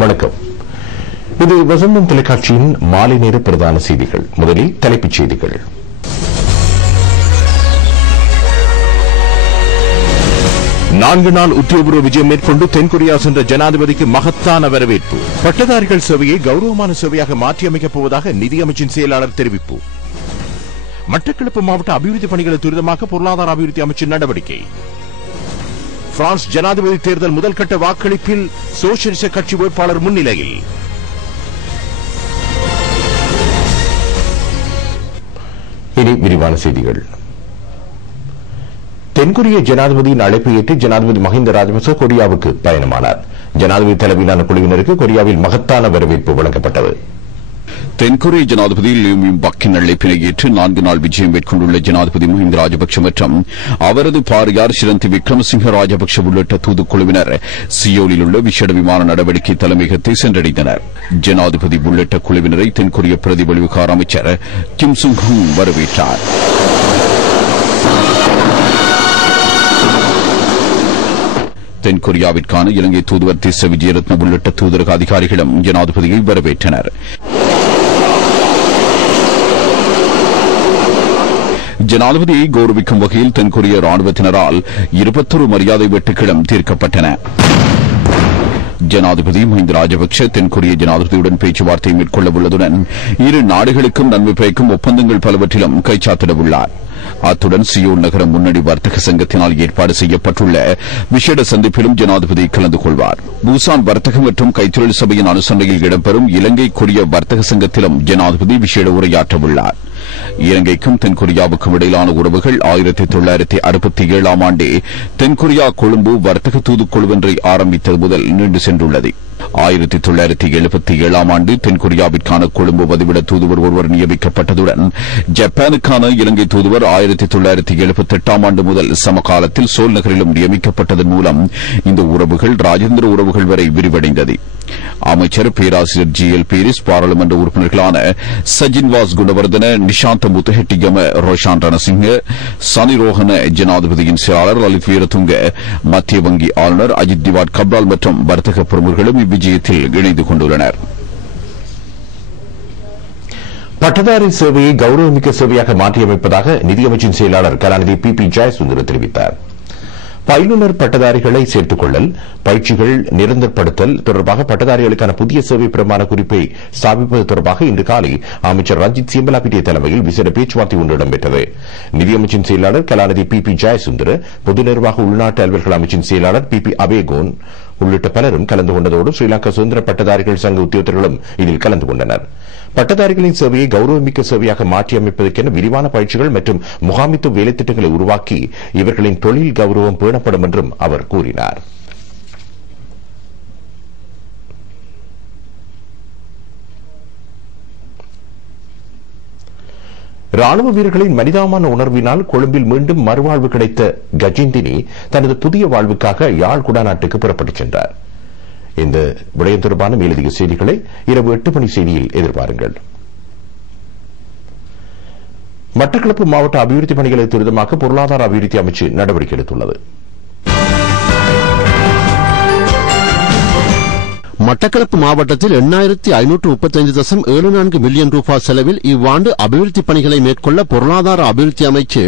வணக்கம். இது வசந்தம் தொலைக்காட்சியின் மாலை நேர பிரதான செய்திகள். முதலில் தலைப்புச் செய்திகள். நான்கு நாள் உத்தியோகபூர்வ விஜயம் மேற்கொண்டு தென்கொரியா சென்ற ஜனாதிபதிக்கு மகத்தான வரவேற்பு. பட்டதாரிகள் சேவையை கௌரவமான சேவையாக மாற்றியமைக்கப் போவதாக நிதியமைச்சின் செயலாளர் தெரிவிப்பு. மட்டக்களப்பு மாவட்ட அபிவிருத்தி பணிகளை துரிதமாக்க பொருளாதார அபிவிருத்தி அமைச்சின் நடவடிக்கை. பிரான்ஸ் ஜனாதிபதி தேர்தல் முதல் கட்ட வாக்களிப்பில் சோசியலிச கட்சி வேட்பாளர் முன்னிலையில். இனி விரிவான செய்திகள். தென்கொரிய ஜனாதிபதியின் அழைப்பை ஏற்று ஜனாதிபதி மஹிந்த ராஜபக்ச கொரியாவுக்கு பயணமானார். ஜனாதிபதி தலைமையிலான குழுவினருக்கு கொரியாவில் மகத்தான வரவேற்பு வழங்கப்பட்டது. தென்கொரிய ஜனாதிபதி லியூ மியும் பக்கின் அழைப்பினை ஏற்று 4 நாள் விஜயம் மேற்கொண்டுள்ள ஜனாதிபதி மஹிந்த ராஜபக்ச மற்றும் அவரது பாரியார் சிரந்தி விக்ரமசிங்க ராஜபக்ச உள்ளிட்ட தூதுக்குழுவினர் சியோலில் உள்ள விசேட விமான நடவடிக்கை தலைமையகத்தை சென்றடைந்தனர். ஜனாதிபதி உள்ளிட்ட குழுவினரை தென்கொரிய பிரதிபலிவுகார அமைச்சர் கிம் சுங் ஹுங் வரவேற்றார். தென்கொரியாவிற்கான இலங்கை தூதுவர் திஸ்ஸ விஜயரத்ன உள்ளிட்ட தூதரக அதிகாரிகளும் ஜனாதிபதியை வரவேற்றனர். ஜனாதிபதியை கௌரவிக்கும் வகையில் தென்கொரிய ராணுவத்தினரால் 21 மரியாதை வெட்டுகளும் தீர்க்கப்பட்டன. ஜனாதிபதி மஹிந்த ராஜபக்ச தென்கொரிய ஜனாதிபதியுடன் பேச்சுவார்த்தை மேற்கொள்ள உள்ளதுடன் இரு நாடுகளுக்கும் நன்மை பயக்கும் ஒப்பந்தங்கள் பலவற்றிலும் கைச்சாத்திட உள்ளார். அத்துடன் சியோல் நகர முன்னணி வர்த்தக சங்கத்தினால் ஏற்பாடு செய்யப்பட்டுள்ள விசேட சந்திப்பிலும் ஜனாதிபதி கலந்து கொள்வார். பூசான் வர்த்தக மற்றும் கைத்தொழில் சபையின் அனுசரணையில் இடம்பெறும் இலங்கை கொரிய வர்த்தக சங்கத்திலும் ஜனாதிபதி விசேட உரையாற்ற உள்ளார். இலங்கைக்கும் தென்கொரியாவுக்கும் இடையிலான உறவுகள் 1967 ஆண்டே தென்கொரியா கொழும்பு வர்த்தக தூதுக்குழுவொன்றை ஆரம்பித்தது முதல் நீண்டு சென்றுள்ளது. 1977 ஆண்டு தென்கொரியாவிற்கான கொழும்பு வதிவிட தூதுவர் ஒருவர் நியமிக்கப்பட்டதுடன் ஜப்பானுக்கான இலங்கை தூதுவர் 1978 ஆண்டு முதல் சமகாலத்தில் சோல் நகரிலும் நியமிக்கப்பட்டதன் மூலம் இந்த உறவுகள் ராஜேந்திர உறவுகள் வரை விரிவடைந்தது. அமைச்சர் பேராசிரியர் ஜி.எல். பீரிஸ், பாராளுமன்ற உறுப்பினர்களான சஜின்வாஸ் குணவர்தன, நிஷாந்த முத்துஹெட்டிகம, ரோஷான் ரணசிங்க, சனி ரோஹன, ஜனாதிபதியின் செயலாளர் லலித் வீரதுங்க, மத்திய வங்கி ஆளுநர் அஜித் திவாட் கப்ரால் மற்றும் வர்த்தக பிரமுகர்களும் இவ்விஜயத்தில் இணைந்து கொண்டுள்ளனர். பட்டதாரி சேவையை கௌரவமிக்க சேவையாக மாற்றியமைப்பதாக நிதியமைச்சின் செயலாளர் கலாநிதி பி ஜெயசுந்தர தெரிவித்தார். பயிலுனர் பட்டதாரிகளை சேர்த்துக் கொள்ளல், பயிற்சிகள் நிரந்தரப்படுத்தல் தொடர்பாக பட்டதாரிகளுக்கான புதிய சேவை பிரமாண குறிப்பை ஸ்தாபிப்பது தொடர்பாக இன்று காலை அமைச்சர் ரஞ்சித் சியம்பலாபிட்டிய தலைமையில் விசேட பேச்சுவார்த்தை ஒன்று இடம்பெற்றது. நிதியமைச்சின் செயலாளர் கலாநிதி பி ஜெயசுந்தர, பொது நிர்வாக உள்நாட்டு அலுவல்கள் அமைச்சின் செயலாளர் பி அபேகோன் உள்ளிட்ட பலரும் கலந்து கொண்டதோடு ஸ்ரீலங்கா சுதந்திர பட்டதாரிகள் சங்க உத்தியோகத்தர்களும் இதில் கலந்து கொண்டனர். பட்டதாரிகளின் சேவையை கௌரவமிக்க சேவையாக மாற்றியமைப்பதற்கென விரிவான பயிற்சிகள் மற்றும் முகாமித்துவ வேலைத்திட்டங்களை உருவாக்கி இவர்களின் தொழில் கௌரவம் பேணப்படும் என்றும் அவர் கூறினார். ராணுவ வீரர்களின் மனிதாமான உணர்வினால் கொழும்பில் மீண்டும் மறுவாழ்வு கிடைத்த கஜிந்தினி தனது புதிய வாழ்வுக்காக யாழ் குடாநாட்டுக்கு புறப்பட்டுச் சென்றார். இந்த விடயம் தொடர்பான மேலதிக செய்திகளை இரவு 8 மணி செய்தியில் எதிர்பாருங்கள். மட்டக்களப்பு மாவட்ட அபிவிருத்தி பணிகளை துரிதமாக்க பொருளாதார அபிவிருத்தி அமைச்சு நடவடிக்கை எடுத்துள்ளது. மட்டக்களப்பு மாவட்டத்தில் 8535.74 மில்லியன் ரூபாய் செலவில் இவ்வாண்டு அபிவிருத்தி பணிகளை மேற்கொள்ள பொருளாதார அபிவிருத்தி அமைச்சு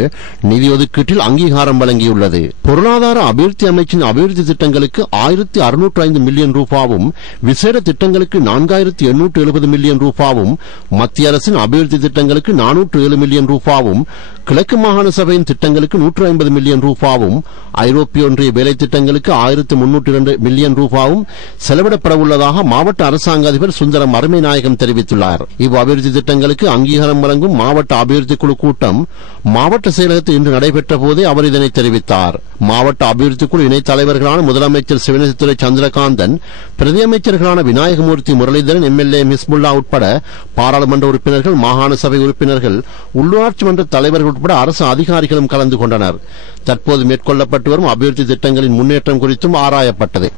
நிதி ஒதுக்கீட்டில் அங்கீகாரம் வழங்கியுள்ளது. பொருளாதார அபிவிருத்தி அமைச்சின் அபிவிருத்தி திட்டங்களுக்கு 1605 மில்லியன் ரூபாவும், விசேட திட்டங்களுக்கு 4870 மில்லியன் ரூபாவும், மத்திய அரசின் அபிவிருத்தி திட்டங்களுக்கு 407 மில்லியன் ரூபாவும், கிழக்கு மாகாண சபையின் திட்டங்களுக்கு 150 மில்லியன் ரூபாவும், ஐரோப்பிய ஒன்றிய வேலை திட்டங்களுக்கு 1302 மில்லியன் ரூபாவும் செலவிடப்பட உள்ளதாக மாவட்ட அரசாங்க அதிபர் சுந்தரம் அருமைநாயகம் தெரிவித்துள்ளார். இவ் அபிவிருத்தி திட்டங்களுக்கு அங்கீகாரம் வழங்கும் மாவட்ட அபிவிருத்தி குழு கூட்டம் மாவட்ட செயலகத்தில் இன்று நடைபெற்ற போதே அவர் இதனை தெரிவித்தார். மாவட்ட அபிவிருத்தி குழு இணைத் தலைவர்களான முதலமைச்சர் சிவனேசத்துறை சந்திரகாந்தன், பிரதி அமைச்சர்களான விநாயகமூர்த்தி முரளிதரன், எம்எல்ஏ மிஸ்புல்லா உட்பட பாராளுமன்ற உறுப்பினர்கள், மாகாண சபை உறுப்பினர்கள், உள்ளூராட்சி மன்ற தலைவர்கள் உட்பட அரசு அதிகாரிகளும் கலந்து கொண்டனர். தற்போது மேற்கொள்ளப்பட்டு வரும் அபிவிருத்தி திட்டங்களின் முன்னேற்றம் குறித்தும் ஆராயப்பட்டது.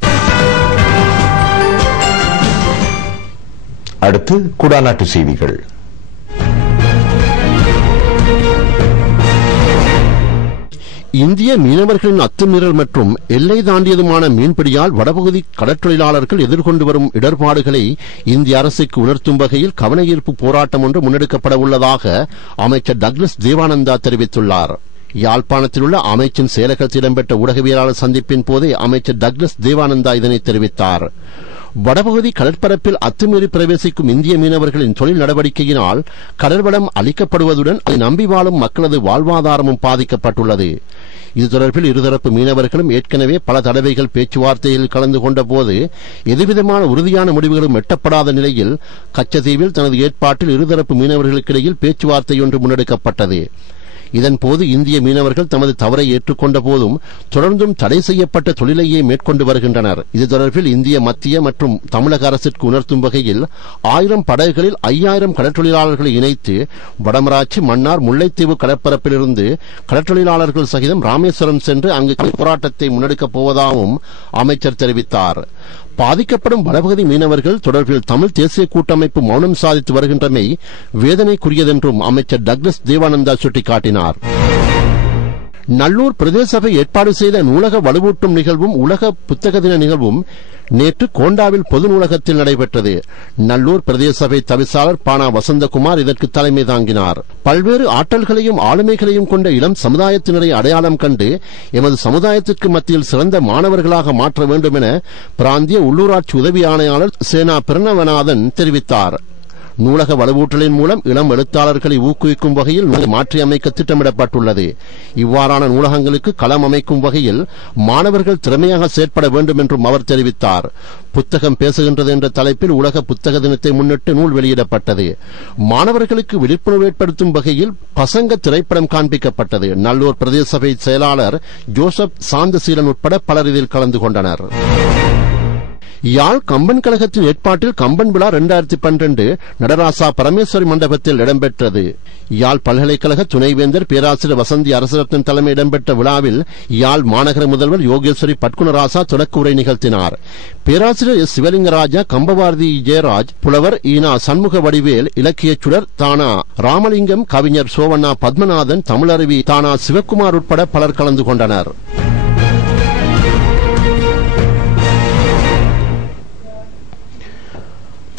அடுத்து குடாநாட்டு செய்திகள். இந்திய மீனவர்களின் அத்துமீறல் மற்றும் எல்லை தாண்டியதுமான மீன்பிடியால் வடபகுதி கடற்றொழிலாளர்கள் எதிர்கொண்டு வரும் இடர்பாடுகளை இந்திய அரசுக்கு உணர்த்தும் வகையில் கவனஈர்ப்பு போராட்டம் ஒன்று முன்னெடுக்கப்பட உள்ளதாக அமைச்சர் டக்ளஸ் தேவானந்தா தெரிவித்துள்ளார். யாழ்ப்பாணத்தில் உள்ள அமைச்சின் செயலகத்தில் இடம்பெற்ற ஊடகவியலாளர் சந்திப்பின் போதே அமைச்சர் டக்ளஸ் தேவானந்தா இதனை தெரிவித்தார். வடபகுதி கடற்பரப்பில் அத்துமீறி பிரவேசிக்கும் இந்திய மீனவர்களின் தொழில் நடவடிக்கையினால் கடல்வளம் அளிக்கப்படுவதுடன் அதை நம்பி வாழும் மக்களது வாழ்வாதாரமும் பாதிக்கப்பட்டுள்ளது. இது தொடர்பில் இருதரப்பு மீனவர்களும் ஏற்கனவே பல தடவைகள் பேச்சுவார்த்தையில் கலந்து கொண்ட போது எதுவிதமான உறுதியான முடிவுகளும் எட்டப்படாத நிலையில் கச்சத்தீவில் தனது ஏற்பாட்டில் இருதரப்பு மீனவர்களுக்கிடையில் பேச்சுவார்த்தை ஒன்று முன்னெடுக்கப்பட்டது. இதன்போது இந்திய மீனவர்கள் தமது தவறை ஏற்றுக்கொண்ட போதும் தொடர்ந்தும் தடை செய்யப்பட்ட தொழிலையே மேற்கொண்டு வருகின்றனர். இது தொடர்பில் இந்திய மத்திய மற்றும் தமிழக அரசிற்கு உணர்த்தும் வகையில் 1000 படகுகளில் 5000 கடற்றொழிலாளர்களை இணைத்து வடமராட்சி, மன்னார், முல்லைத்தீவு கடற்பரப்பிலிருந்து கடற்றொழிலாளர்கள் சகிதம் ராமேஸ்வரம் சென்று அங்கு போராட்டத்தை முன்னெடுக்கப் போவதாகவும் அமைச்சர் தெரிவித்தார். பாதிக்கப்படும் வடபகுதி மீனவர்கள் தொடர்பில் தமிழ் தேசிய கூட்டமைப்பு மௌனம் சாதித்து வருகின்றமை வேதனைக்குரியதென்றும் அமைச்சர் டக்ளஸ் தேவானந்தா சுட்டிக்காட்டினார். நல்லூர் பிரதேச சபை ஏற்பாடு செய்த நூலக வலுவூட்டும் நிகழ்வும் உலக புத்தக தின நிகழ்வும் நேற்று கோண்டாவில் பொது நூலகத்தில் நடைபெற்றது. நல்லூர் பிரதேச சபை தவிசாளர் பானா வசந்தகுமார் இதற்கு தலைமை தாங்கினார். பல்வேறு ஆற்றல்களையும் ஆளுமைகளையும் கொண்ட இளம் சமுதாயத்தினரை அடையாளம் கண்டு எமது சமுதாயத்திற்கு மத்தியில் சிறந்த மாணவர்களாக மாற்ற வேண்டும் என பிராந்திய உள்ளூராட்சி உதவி ஆணையாளர் சேனா பிரணவநாதன் தெரிவித்தார். நூலக வலுவூட்டலின் மூலம் இளம் எழுத்தாளர்களை ஊக்குவிக்கும் வகையில் மாற்றி அமைக்க திட்டமிடப்பட்டுள்ளது. இவ்வாறான நூலகங்களுக்கு களம் அமைக்கும் வகையில் மாணவர்கள் திறமையாக செயற்பட வேண்டும் என்றும் அவர் தெரிவித்தார். புத்தகம் பேசுகின்றது என்ற தலைப்பில் உலக புத்தக தினத்தை முன்னிட்டு நூல் வெளியிடப்பட்டது. மாணவர்களுக்கு விழிப்புணர்வு ஏற்படுத்தும் வகையில் பசங்க திரைப்படம் காண்பிக்கப்பட்டது. நல்லூர் பிரதேச சபை செயலாளர் ஜோசப் சாந்தசீலன் உட்பட பலர் இதில் கலந்து கொண்டனர். யாழ் கம்பன் கழகத்தின் ஏற்பாட்டில் கம்பன் விழா 2012 நடராசா பரமேஸ்வரி மண்டபத்தில் இடம்பெற்றது. யாழ் பல்கலைக்கழக துணைவேந்தர் பேராசிரியர் வசந்தி அரசரத்னன் தலைமை இடம்பெற்ற விழாவில் யாழ் மாநகர முதல்வர் யோகேஸ்வரி பட்குணராசா தொடக்க உரை நிகழ்த்தினார். பேராசிரியர் எஸ் சிவலிங்கராஜா, கம்பபாரதி ஜெயராஜ், புலவர் ஈனா சண்முக வடிவேல், இலக்கியச் சுடர் தானா ராமலிங்கம், கவிஞர் சோவண்ணா பத்மநாதன், தமிழருவி தானா சிவக்குமார் உட்பட பலர் கலந்து கொண்டனர்.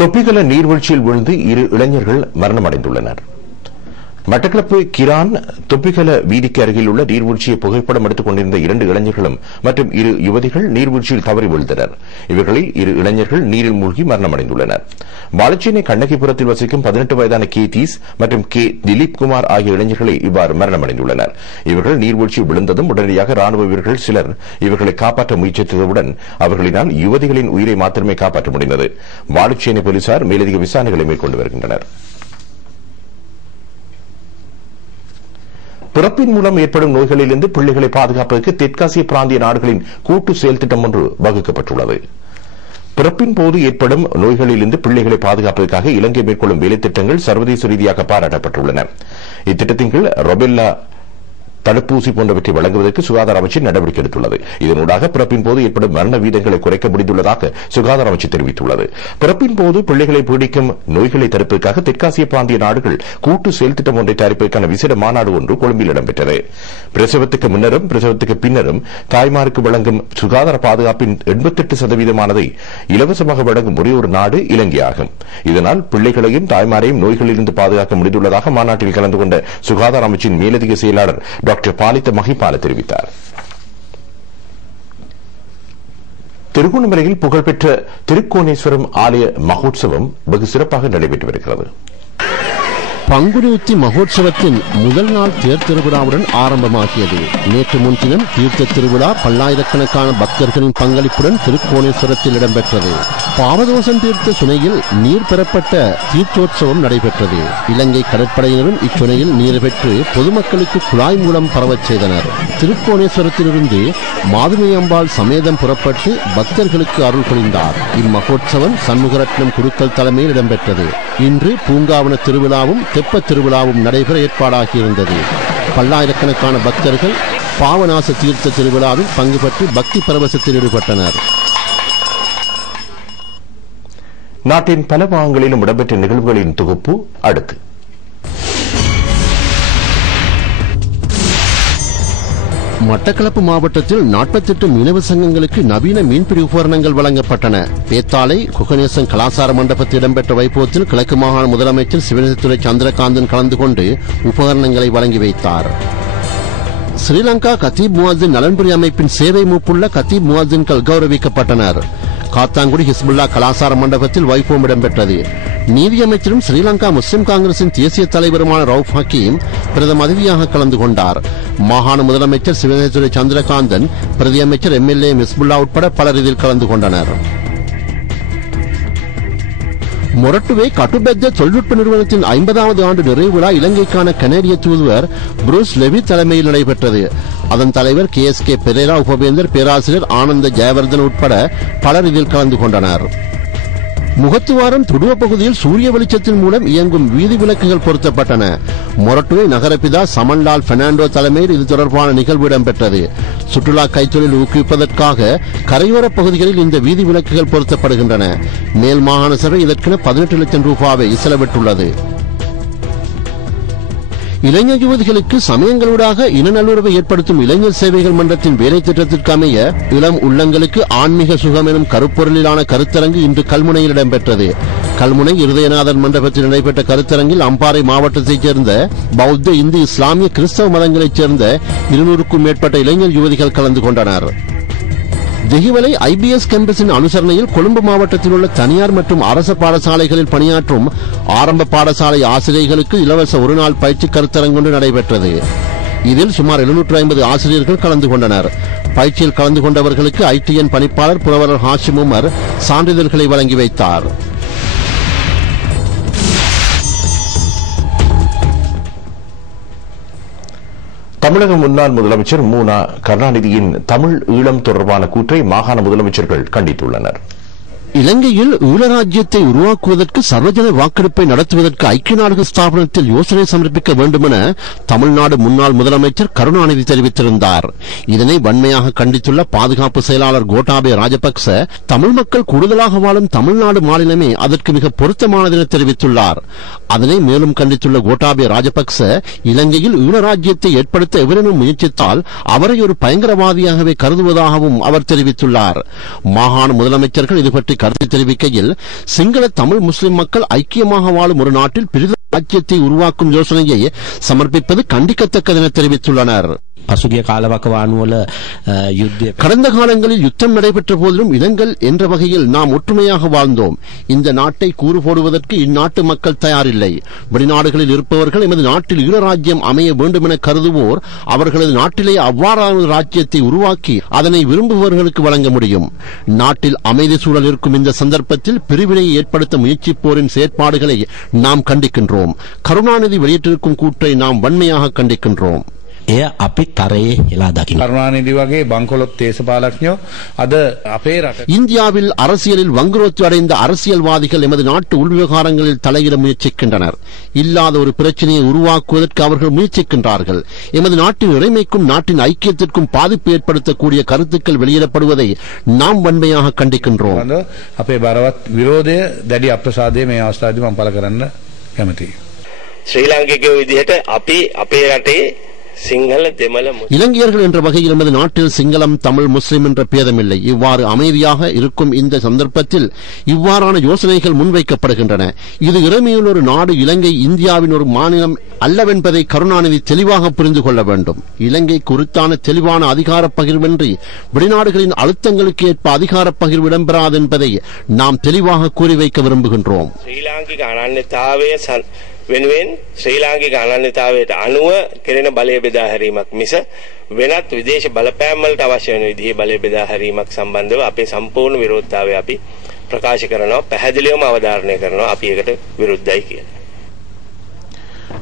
தொப்பிகல நீர்வீழ்ச்சியில் விழுந்து 2 இளைஞர்கள் மரணமடைந்துள்ளனர். மட்டக்களப்பு கிரான் தொப்பிகல வீதிக்கு அருகில் உள்ள நீர்வீழ்ச்சியை புகைப்படம் எடுத்துக் கொண்டிருந்த 2 இளைஞர்களும் மற்றும் 2 யுவதிகள் நீர்வீழ்ச்சியில் தவறி விழுந்தனர். இவர்களில் 2 இளைஞர்கள் நீரில் மூழ்கி மரணமடைந்துள்ளனர். வாழைச்சேனை கண்ணகிபுரத்தில் வசிக்கும் 18 வயதான கே தீஸ் மற்றும் கே திலீப் குமார் ஆகிய இளைஞர்களை இவ்வாறு மரணமடைந்துள்ளனர். இவர்கள் நீர்வீழ்ச்சியில் விழுந்ததும் உடனடியாக ராணுவ வீரர்கள் சிலர் இவர்களை காப்பாற்ற முயற்சித்ததுடன் அவர்களினால் யுவதிகளின் உயிரை மாத்திரமே காப்பாற்ற முடிந்தது. வாழைச்சேனை போலீசார் மேலதிக விசாரணைகளை மேற்கொண்டு வருகின்றனர். பிறப்பின் மூலம் ஏற்படும் நோய்களிலிருந்து பிள்ளைகளை பாதுகாப்பதற்கு தெற்காசிய பிராந்திய நாடுகளின் கூட்டு செயல் திட்டம் ஒன்று வகுக்கப்பட்டுள்ளது. பிறப்பின் போது ஏற்படும் நோய்களிலிருந்து பிள்ளைகளை பாதுகாப்பதற்காக இலங்கை மேற்கொள்ளும் வேலைத்திட்டங்கள் சர்வதேச ரீதியாக பாராட்டப்பட்டுள்ளன. இத்திட்டத்தின் கீழ் ரொபெல்லா தடுப்பூசி போன்றவற்றை வழங்குவதற்கு சுகாதார அமைச்சு நடவடிக்கை எடுத்துள்ளது. இதனூடாக பிறப்பின் போது ஏற்படும் மரண வீதங்களை குறைக்க முடிந்துள்ளதாக சுகாதார அமைச்சு தெரிவித்துள்ளது. பிறப்பின் போது பிள்ளைகளை பீடிக்கும் நோய்களை தடுப்பதற்காக தெற்காசிய பிராந்திய நாடுகள் கூட்டு செயல் திட்டம் ஒன்றை தயாரிப்பதற்கான விசேட மாநாடு ஒன்று கொழும்பில் இடம்பெற்றது. பிரசவத்துக்கு முன்னரும் பிரசவத்துக்கு பின்னரும் தாய்மாருக்கு வழங்கும் சுகாதார பாதுகாப்பின் 88% இலவசமாக வழங்கும் ஒரே ஒரு நாடு இலங்கை ஆகும். இதனால் பிள்ளைகளையும் தாய்மாரையும் நோய்களிலிருந்து பாதுகாக்க முடிந்துள்ளதாக மாநாட்டில் கலந்து கொண்ட சுகாதார அமைச்சின் மேலதிக செயலாளர் டாக்டர் பாலித்த மகிபால தெரிவித்தார். திருகோணமலையில் புகழ்பெற்ற திருக்கோணேஸ்வரம் ஆலய மகோத்சவம் வெகு சிறப்பாக நடைபெற்று வருகிறது. பங்குனி உத்தி மகோத்சவத்தின் முதல் நாள் தேர் திருவிழாவுடன் ஆரம்பமாகியது. நேற்று முன்தினம் தீர்த்த திருவிழா பல்லாயிரக்கணக்கான பக்தர்களின் பங்களிப்புடன் திருக்கோணேஸ்வரத்தில் இடம்பெற்றது. பாவதோஷம் தீர்த்த சுனையில் நீர் பெறப்பட்ட தீர்த்தோற்சவம் நடைபெற்றது. இலங்கை கடற்படையினரும் இச்சுனையில் நீர் பெற்று பொதுமக்களுக்கு குழாய் மூலம் பரவச் செய்தனர். திருக்கோணேஸ்வரத்திலிருந்து மாதுமையம்பாள் சமேதம் புறப்பட்டு பக்தர்களுக்கு அருள் புரிந்தார். இம்மகோத்சவம் சண்முகரத்னம் குருக்கள் தலைமையில் இடம்பெற்றது. இன்று பூங்காவன திருவிழாவும் தெப்ப திருவிழாவும் நடைபெற ஏற்பாடாகியிருந்தது. பல்லாயிரக்கணக்கான பக்தர்கள் பாவநாச தீர்த்த திருவிழாவில் பங்கு பெற்று பக்தி பரவசத்தில் ஈடுபட்டனர். நாட்டின் பல பாகங்களிலும் இடம்பெற்ற நிகழ்வுகளின் தொகுப்பு அடுத்து. மட்டக்களப்பு மாவட்டத்தில் 48 மீனவ சங்கங்களுக்கு நவீன மீன்பிடி உபகரணங்கள் வழங்கப்பட்டன. பேத்தாலை குகநேசன் கலாசார மண்டபத்தில் இடம்பெற்ற வைபவத்தில் கிழக்கு மாகாண முதலமைச்சர் சிவனேசத்துறை சந்திரகாந்தன் கலந்து கொண்டு உபகரணங்களை வழங்கி வைத்தார். ஸ்ரீலங்கா கத்தீப் முஅத்தின் நலன்புரி அமைப்பின் சேவை மூப்புள்ள கத்தீப் முஅத்தின்கள் கௌரவிக்கப்பட்டனர். காத்தாங்குடி ஹிஸ்புல்லா கலாசார மண்டபத்தில் வைபவம் இடம்பெற்றது. நீதியமைச்சரும் ஸ்ரீலங்கா முஸ்லிம் காங்கிரசின் தேசிய தலைவருமான ரவுப் ஹக்கீம் பிரதம அதிதியாக கலந்து கொண்டார். மாகாண முதலமைச்சர் சிவனேசத்துறை சந்திரகாந்தன், பிரதி அமைச்சர் எம்எல்ஏ ஹிஸ்புல்லா உட்பட பலர் இதில் கலந்து கொண்டனர். மொரட்டுவை கட்டுபெத்த தொழில்நுட்ப நிறுவனத்தின் 50வது ஆண்டு நிறைவு விழா இலங்கைக்கான கனேடிய தூதுவர் புரூஸ் லெவி தலைமையில் நடைபெற்றது. அதன் தலைவர் KSK பெரேரா, உபவேந்தர் பேராசிரியர் ஆனந்த ஜெயவர்தன் உட்பட பலர் இதில் கலந்து கொண்டனர். முகத்துவாரம் துடுவ பகுதியில் சூரிய வெளிச்சத்தின் மூலம் இயங்கும் வீதி விளக்குகள் பொருத்தப்பட்டன. மொரட்டுவை நகரபிதா சமன்லால் பெர்னாண்டோ தலைமையில் இது தொடர்பான நிகழ்வு இடம்பெற்றது. சுற்றுலா கைத்தொழில் ஊக்குவிப்பதற்காக கரையோர பகுதிகளில் இந்த வீதி விளக்குகள் பொருத்தப்படுகின்றன. மேல் மாகாண சபை இதற்கென 18 லட்சம் ரூபாவை செலவிட்டுள்ளது. இளைஞர் யுவதிகளுக்கு சமயங்களூடாக இன நல்லுறவை ஏற்படுத்தும் இளைஞர் சேவைகள் மன்றத்தின் வேலை திட்டத்திற்கு அமைய இளம் உள்ளங்களுக்கு ஆன்மீக சுகம் எனும் கருப்பொருளிலான கருத்தரங்கு இன்று கல்முனையில் இடம்பெற்றது. கல்முனை இருதயநாதர் மண்டபத்தில் நடைபெற்ற கருத்தரங்கில் அம்பாறை மாவட்டத்தைச் சேர்ந்த பௌத்த, இந்து, இஸ்லாமிய, கிறிஸ்தவ மதங்களைச் சேர்ந்த 200க்கும் மேற்பட்ட இளைஞர் யுவதிகள் கலந்து கொண்டனர். தெஹிவலை IBS கேம்பஸின் அனுசரணையில் கொழும்பு மாவட்டத்தில் உள்ள தனியார் மற்றும் அரசு பாடசாலைகளில் பணியாற்றும் ஆரம்ப பாடசாலை ஆசிரியர்களுக்கு இலவச ஒருநாள் பயிற்சி கருத்தரங்கு நடைபெற்றது. இதில் சுமார் 750 ஆசிரியர்கள் கலந்து கொண்டனர். பயிற்சியில் கலந்து கொண்டவர்களுக்கு ITN பணிப்பாளர் புரவலர் ஹாஷிம் உமர் சான்றிதழ்களை வழங்கி வைத்தார். தமிழக முன்னாள் முதலமைச்சர் மூனா கருணாநிதியின் தமிழ் ஈழம் தொடர்பான கூற்றை மாகாண முதலமைச்சர்கள் கண்டித்துள்ளனர். இலங்கையில் ஈழராஜ்யத்தை உருவாக்குவதற்கு சர்வஜன வாக்கெடுப்பை நடத்துவதற்கு ஐக்கிய நாடுகள் ஸ்தாபனத்தில் யோசனை சமர்ப்பிக்க வேண்டும் என தமிழ்நாடு முன்னாள் முதலமைச்சர் கருணாநிதி தெரிவித்திருந்தார். இதனை வன்மையாக கண்டித்துள்ள பாதுகாப்பு செயலாளர் கோட்டாபய ராஜபக்ச, தமிழ் மக்கள் கூடுதலாக வாழும் தமிழ்நாடு மாநிலமே அதற்கு மிக பொருத்தமானது என தெரிவித்துள்ளார். அதனை மேலும் கண்டித்துள்ள கோட்டாபய ராஜபக்ச, இலங்கையில் ஈழராஜ்யத்தை ஏற்படுத்த எவரேனும் முயற்சித்தால் அவரை ஒரு பயங்கரவாதியாகவே கருதுவதாகவும் அவர் தெரிவித்துள்ளார். மாகாண முதலமைச்சர்கள் இதுபற்றி கருத்து தெரிவிக்கையில், சிங்கள தமிழ் முஸ்லிம் மக்கள் ஐக்கியமாக வாழும் ஒரு நாட்டில் பிரித ராஜ்யத்தை உருவாக்கும் யோசனையை சமர்ப்பிப்பது கண்டிக்கத்தக்கது என தெரிவித்துள்ளனர். கடந்த காலங்களில் யுத்தம் நடைபெற்ற போதிலும் இனங்கள் என்ற வகையில் நாம் ஒற்றுமையாக வாழ்ந்தோம். இந்த நாட்டை கூறு போடுவதற்கு இந்நாட்டு மக்கள் தயாரில்லை. வெளிநாடுகளில் இருப்பவர்கள் எமது நாட்டில் ஈழராஜ்யம் அமைய வேண்டும் என கருதுவோர் அவர்களது நாட்டிலே அவ்வாறான ராஜ்யத்தை உருவாக்கி அதனை விரும்புபவர்களுக்கு வழங்க முடியும். நாட்டில் அமைதி சூழல் இருக்கும் இந்த சந்தர்ப்பத்தில் பிரிவினையை ஏற்படுத்த முயற்சிப்போரின் செயற்பாடுகளை நாம் கண்டிக்கின்றோம். கருணாநிதி வெளியிட்டிருக்கும் கூற்றை நாம் வன்மையாக கண்டிக்கின்றோம். இந்தியாவில் அரசியலில் வங்குரோத்து அடைந்த அரசியல்வாதிகள் எமது நாட்டு உள்விவகாரங்களில் தலையிட முயற்சிக்கின்றனர். இல்லாத ஒரு பிரச்சனையை உருவாக்குவதற்கு அவர்கள் முயற்சிக்கின்றார்கள். எமது நாட்டின் இறைமைக்கும் நாட்டின் ஐக்கியத்திற்கும் பாதிப்பு ஏற்படுத்தக்கூடிய கருத்துக்கள் வெளியிடப்படுவதை நாம் வன்மையாக கண்டிக்கின்றோம். இலங்கையர்கள் என்ற வகையில் நமது நாட்டில் சிங்களம், தமிழ், முஸ்லிம் என்ற பேதமில்லை. இவ்வாறு அமைதியாக இருக்கும் இந்த சந்தர்ப்பத்தில் இவ்வாறான யோசனைகள் முன்வைக்கப்படுகின்றன. இது இறைமையுள்ள ஒரு நாடு இலங்கை இந்தியாவின் ஒரு மாநிலம் அல்லவென்பதை கருணாநிதி தெளிவாக புரிந்து கொள்ள வேண்டும். இலங்கை குறித்தான தெளிவான அதிகார பகிர்வின்றி வெளிநாடுகளின் அழுத்தங்களுக்கு ஏற்ப அதிகார பகிர்வு இடம்பெறாது என்பதை நாம் தெளிவாக கூறி வைக்க விரும்புகின்றோம். වෙනුවෙන් ශ්‍රී ලාංකික අනන්‍යතාවයට අනුව කෙරෙන බලය බෙදා හැරීමක් මිස වෙනත් විදේශ බලපෑම් වලට අවශ්‍ය වෙන විදිහේ බලය බෙදා හැරීමක් සම්බන්ධව අපේ සම්පූර්ණ විරෝධතාවය අපි ප්‍රකාශ කරනවා. පැහැදිලිවම අවධාරණය කරනවා අපි ඒකට විරුද්ධයි කියලා.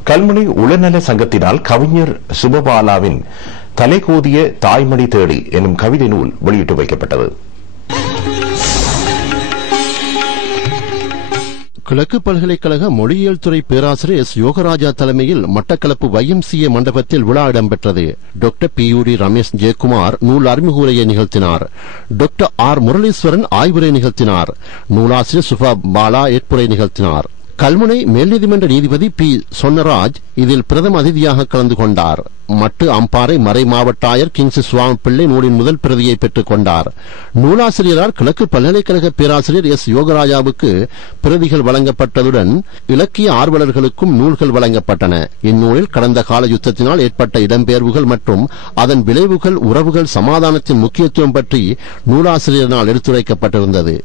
கல்முனை உளநல சங்கத்தினால் கவிஞர் சுபபாலாவின் தலைகோதிய தாய்மணி தேடி எனும் கவிதை நூல் வெளியிட்டு வைக்கப்பட்டது. கிழக்கு பல்கலைக்கழக மொழியியல் துறை பேராசிரியர் எஸ் யோகராஜா தலைமையில் மட்டக்களப்பு YMCA மண்டபத்தில் விழா இடம்பெற்றது. டாக்டர் PUD ரமேஷ் ஜெயக்குமார் நூல் அறிமுக உரையை நிகழ்த்தினார். டாக்டர் R முரளீஸ்வரன் ஆய்வுரை நிகழ்த்தினார். நூலாசிரியர் சுபா பாலா ஏற்புரை நிகழ்த்தினார். கல்முனை மேல் நீதிமன்ற நீதிபதி பி சொன்னராஜ் இதில் பிரதம அதிதியாக கலந்து கொண்டார். மட்டு அம்பாறை மறை மாவட்ட ஆயர் கிங்ஸ் சுவாமி பிள்ளை நூலின் முதல் பிரதியை பெற்றுக் கொண்டார். நூலாசிரியரால் கிழக்கு பல்கலைக்கழக பேராசிரியர் எஸ் யோகராஜாவுக்கு பிரதிகள் வழங்கப்பட்டதுடன் இலக்கிய ஆர்வலர்களுக்கும் நூல்கள் வழங்கப்பட்டன. இந்நூலில் கடந்த கால யுத்தத்தினால் ஏற்பட்ட இடம்பெயர்வுகள் மற்றும் அதன் விளைவுகள், உறவுகள், சமாதானத்தின் முக்கியத்துவம் பற்றி நூலாசிரியரால் எடுத்துரைக்கப்பட்டிருந்தது.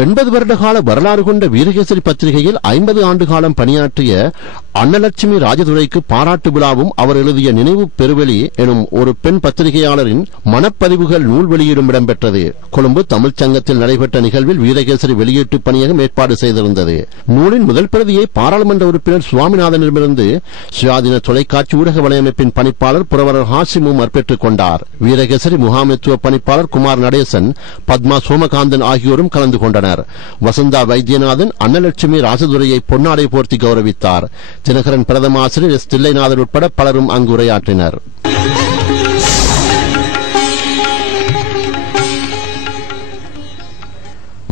80 வருட கால வரலாறு கொண்ட வீரகேசரி பத்திரிகையில் 50 ஆண்டு காலம் பணியாற்றிய அன்னலட்சுமி ராஜதுரைக்கு பாராட்டு விழாவும் அவர் எழுதிய நினைவு பெருவெளி எனும் ஒரு பெண் பத்திரிகையாளரின் மனப்பதிவுகள் நூல் வெளியீடும் இடம்பெற்றது. கொழும்பு தமிழ்ச் சங்கத்தில் நடைபெற்ற நிகழ்வில் வீரகேசரி வெளியீட்டு பணியகம் ஏற்பாடு செய்திருந்தது. நூலின் முதல் பிரதியை பாராளுமன்ற உறுப்பினர் சுவாமிநாதனிடமிருந்து சுயாதீன தொலைக்காட்சி ஊடக வலையமைப்பின் பணிப்பாளர் புரவரர் ஹாசிம் உமர் பெற்றுக் கொண்டார். வீரகேசரி முகாமைத்துவ பணிப்பாளர் குமார் நடேசன், பத்மா சோமகாந்தன் ஆகியோரும் கலந்து கொண்டனர். வசந்தா வைத்தியநாதன் அன்னலட்சுமி ராசதுரையை பொன்னாடை போர்த்தி கௌரவித்தார். தினகரன் பிரதம ஆசிரியர் எஸ் தில்லைநாதன் உட்பட பலரும் அங்கு உரையாற்றினர்.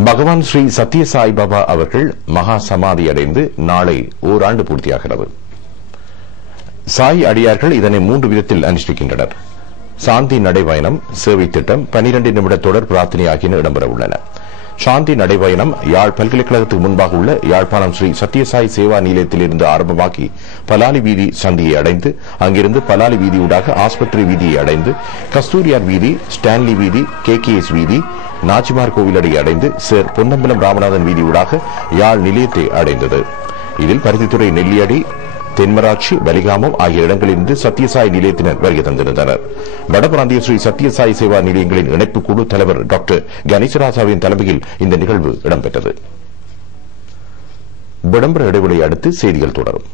பகவான் ஸ்ரீ சத்ய சாய்பாபா அவர்கள் மகா சமாதி அடைந்து நாளை ஓராண்டு பூர்த்தியாகிறது. சாய் அடியார்கள் இதனை 3 விதத்தில் அனுஷ்டிக்கின்றனர். சாந்தி நடைபயணம், சேவை திட்டம், 12 நிமிட தொடர் பிரார்த்தனை ஆகியன இடம்பெற உள்ளன. சாந்தி நடைபயணம் யாழ் பல்கலைக்கழகத்துக்கு முன்பாக உள்ள யாழ்ப்பாணம் ஸ்ரீ சத்யசாய் சேவா நிலையத்தில் இருந்து ஆரம்பமாகி பலாலி வீதி சந்தியை அடைந்து அங்கிருந்து பலாலி வீதியூடாக ஆஸ்பத்திரி வீதியை அடைந்து கஸ்தூரியார் வீதி, ஸ்டான்லி வீதி, KKS வீதி, நாச்சிமார் கோவிலடை அடைந்து சேர் பொன்னம்பலம் ராமநாதன் வீதியூடாக யாழ் நிலையத்தை அடைந்தது. இதில் பருத்தித்துறை, நெல்லியடி, தென்மராட்சி, வலிகாமம் ஆகிய இடங்களிலிருந்து சத்யசாய் நிலையத்தினர் வருகை தந்திருந்தனர். வடபிராந்திய ஸ்ரீ சத்யசாய் சேவா நிலையங்களின் இணைப்பு குழு தலைவர் டாக்டர் கணேசராசாவின் தலைமையில் இந்த நிகழ்வு இடம்பெற்றது. விளம்பர இடைவெளியை அடுத்து செய்திகள் தொடரும்.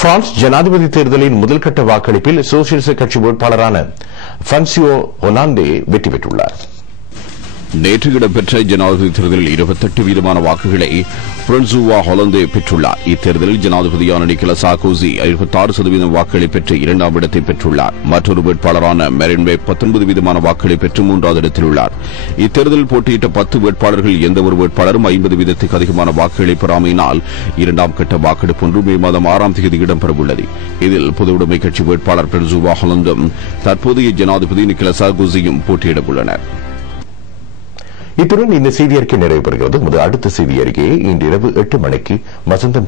பிரான்ஸ் ஜனாதிபதி தேர்தலின் முதல்கட்ட வாக்களிப்பில் சோசியலிச கட்சி வேட்பாளரான பிரான்சியோ ஒலாண்டே வெற்றி பெற்றுள்ளார். நேற்று இடம்பெற்ற ஜனாதிபதி தேர்தலில் 28% வாக்குகளை பிரான்சுவா ஹொலந்தே பெற்றுள்ளார். இத்தேர்தலில் ஜனாதிபதியான நிக்கோலஸ் சார்க்கோசி 26% வாக்குகளை பெற்று 2ஆம் இடத்தை பெற்றுள்ளார். மற்றொரு வேட்பாளரான மெரின் லே 19% வாக்குகளை பெற்று 3வது இடத்தில் உள்ளார். இத்தேர்தலில் போட்டியிட்ட 10 வேட்பாளர்கள் எந்தவொரு வேட்பாளரும் 50%க்கு அதிகமான வாக்குகளை பெறாமையினால் 2ஆம் கட்ட வாக்கெடுப்பு ஒன்று மே மாதம் 6ஆம் தேதி இடம்பெறவுள்ளது. இதில் பொதுவுடைமை கட்சி வேட்பாளர் பிரான்சுவா ஹொலந்தும் தற்போதைய ஜனாதிபதி நிக்கோலஸ் சார்க்கோசியும் போட்டியிடவுள்ளனர். இத்துடன் இந்த செய்தி அறிக்கை நிறைவு பெறுகிறது. அடுத்த செய்தி அறிக்கையை இன்று இரவு 8 மணிக்கு வசந்தம்